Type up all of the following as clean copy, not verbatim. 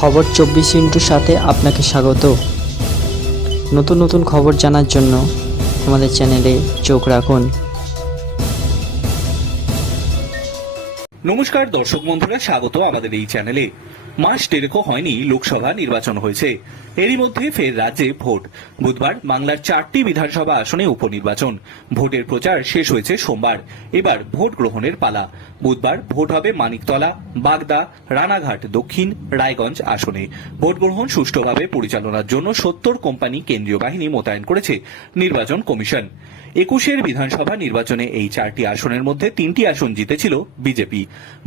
খবর 24 সাথে আপনাকে স্বাগত। নতুন নতুন খবর জানার জন্য আমাদের চ্যানেলে চোখ রাখুন। নমস্কার দর্শক বন্ধুরা, স্বাগত আমাদের এই চ্যানেলে। মাস দেড়েকও হয়নি লোকসভা নির্বাচন হয়েছে, এরই মধ্যে ফের রাজ্যে ভোট। বুধবার বাংলার 4টি বিধানসভা আসনে উপনির্বাচন। ভোটের প্রচার শেষ হয়েছে সোমবার, এবার ভোট গ্রহণের পালা। বুধবার ভোট হবে মানিকতলা, বাগদা, রানাঘাট দক্ষিণ, রায়গঞ্জ আসনে। ভোট গ্রহণ সুষ্ঠুভাবে পরিচালনার জন্য 70 কোম্পানি কেন্দ্রীয় বাহিনী মোতায়েন করেছে নির্বাচন কমিশন। 21 বিধানসভা নির্বাচনে এই 4টি আসনের মধ্যে 3টি আসন জিতেছিল বিজেপি।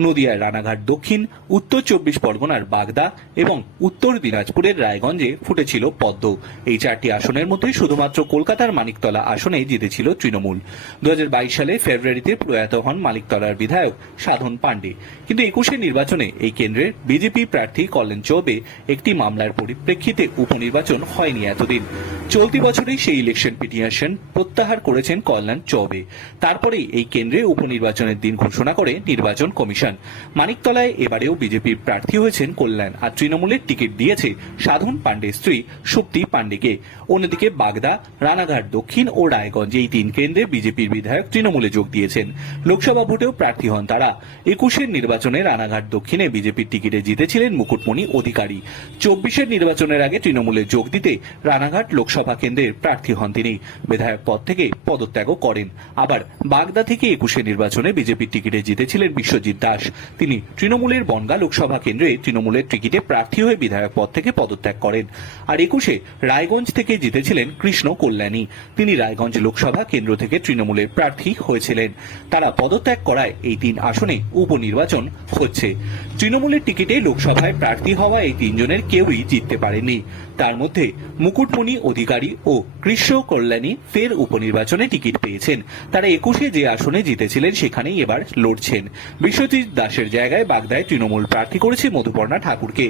নদিয়ার রানাঘাট দক্ষিণ, উত্তর 24 পরগনার বাগদা এবং উত্তর দিনাজপুরের রায়গঞ্জে ফুটেছিল পদ্ম। এই 4টি আসনের মধ্যে শুধুমাত্র কলকাতার মানিকতলা আসনে জিতেছিল তৃণমূল। 2022 সালে ফেব্রুয়ারিতে প্রয়াত হন মানিকতলার বিধায়ক সাধন পাণ্ডে। কিন্তু 21 নির্বাচনে এই কেন্দ্রের বিজেপি প্রার্থী কল্যাণ চৌবে একটি মামলার পরিপ্রেক্ষিতে উপনির্বাচন হয়নি এতদিন। চলতি বছরেই সেই ইলেকশন পিটিশন প্রত্যাহার করেছেন কল্যাণ চৌবে। তারপরেই এই কেন্দ্রে উপনির্বাচনের দিন ঘোষণা করে নির্বাচন কমিশন। মানিকতলায় এবারেও বিজেপির প্রার্থী হয়েছেন কল্যাণ, আর তৃণমূলের টিকিট দিয়েছে সাধন পাণ্ডের স্ত্রী সুপ্তি পাণ্ডেকে। অন্যদিকে বাগদা, রানাঘাট দক্ষিণ ও রায়গঞ্জ এই 3 কেন্দ্রে বিজেপির বিধায়ক তৃণমূলে যোগ দিয়েছেন। লোকসভা ভোটেও প্রার্থী হন তারা। 21 নির্বাচনে রানাঘাট দক্ষিণে বিজেপির টিকিটে জিতেছিলেন মুকুটমণি অধিকারী। 24 নির্বাচনের আগে তৃণমূলে যোগ দিতে রানাঘাট লোকসভা কেন্দ্রের প্রার্থী হন তিনি। বিধায়ক পদ থেকে পদত্যাগও করেন। আবার বাগদা থেকে 21 নির্বাচনে বিজেপির টিকিটে জিতেছিলেন বিশ্বজিৎ দাস। তিনি তৃণমূলের বনগাঁ লোকসভা কেন্দ্রে তৃণমূলের টিকিটে প্রার্থী হয়ে বিধায়ক পদ থেকে পদত্যাগ করেন। আর 21 রায়গঞ্জ থেকে জিতেছিলেন কৃষ্ণ কল্যাণী। তিনি রায়গঞ্জ লোকসভা কেন্দ্র থেকে তৃণমূলের প্রার্থী হয়েছিলেন। তারা পদত্যাগ করায় এই 3 আসনে উপনির্বাচন হচ্ছে। তৃণমূলের টিকিটে লোকসভায় প্রার্থী হওয়া এই 3 জনের কেউই জিততে পারেননি। তার মধ্যে মুকুটমণি অধিকারী ও কৃষ্ণ কল্যাণী ফের উপনির্বাচনে টিকিট পেয়েছেন। তারা 21 যে আসনে জিতেছিলেন সেখানেই এবার লড়ছেন। বিশ্বজিৎ দাসের জায়গায় বাগদায় তৃণমূল প্রার্থী করেছে মধুপর্ণা ঠাকুরকে।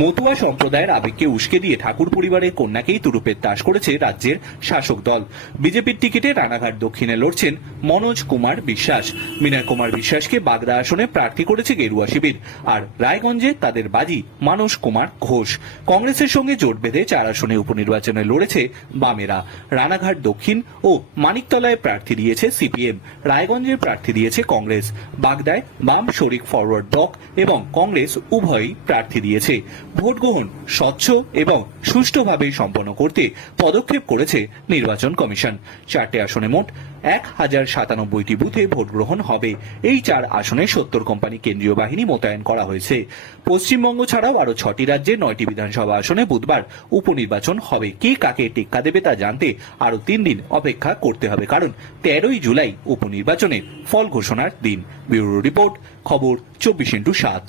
মতুয়া সম্প্রদায়ের আবেগকে উস্কে দিয়ে ঠাকুর পরিবারের কন্যাকেই তুরুপের তাস করেছে রাজ্যের শাসক দল। বিজেপির টিকিটে রানাঘাট দক্ষিণে লড়ছেন মনোজ কুমার বিশ্বাস। বিনয় কুমার বিশ্বাসকে বাগদা আসনে প্রার্থী করেছে গেরুয়া শিবির। আর রায়গঞ্জে তাদের বাজি মানস কুমার ঘোষ। কংগ্রেসের সঙ্গে জোট বেঁধে 4 আসনে উপনির্বাচনে লড়েছে বামেরা। রানাঘাট দক্ষিণ ও মানিকতলায় প্রার্থী দিয়েছে সিপিএম। রায়গঞ্জের প্রার্থী দিয়েছে কংগ্রেস। বাগদায় বাম শরিক ফরওয়ার্ড ব্লক এবং কংগ্রেস উভয়ই প্রার্থী দিয়েছে। ভোট গ্রহণ স্বচ্ছ এবং সুষ্ঠুভাবে সম্পন্ন করতে পদক্ষেপ করেছে নির্বাচন কমিশন। 4টে আসনে মোট 1097টি বুথে ভোট গ্রহণ হবে। এই 4 আসনে 70 কোম্পানি কেন্দ্রীয় বাহিনী মোতায়েন করা হয়েছে। পশ্চিমবঙ্গ ছাড়াও আরো 6টি রাজ্যে 9টি বিধানসভা আসনে বুধবার উপনির্বাচন হবে। কে কাকে টেক্কা দেবে তা জানতে আরো 3 দিন অপেক্ষা করতে হবে, কারণ 13 জুলাই উপনির্বাচনের ফল ঘোষণার দিন। ব্যুরো রিপোর্ট, খবর 24x7।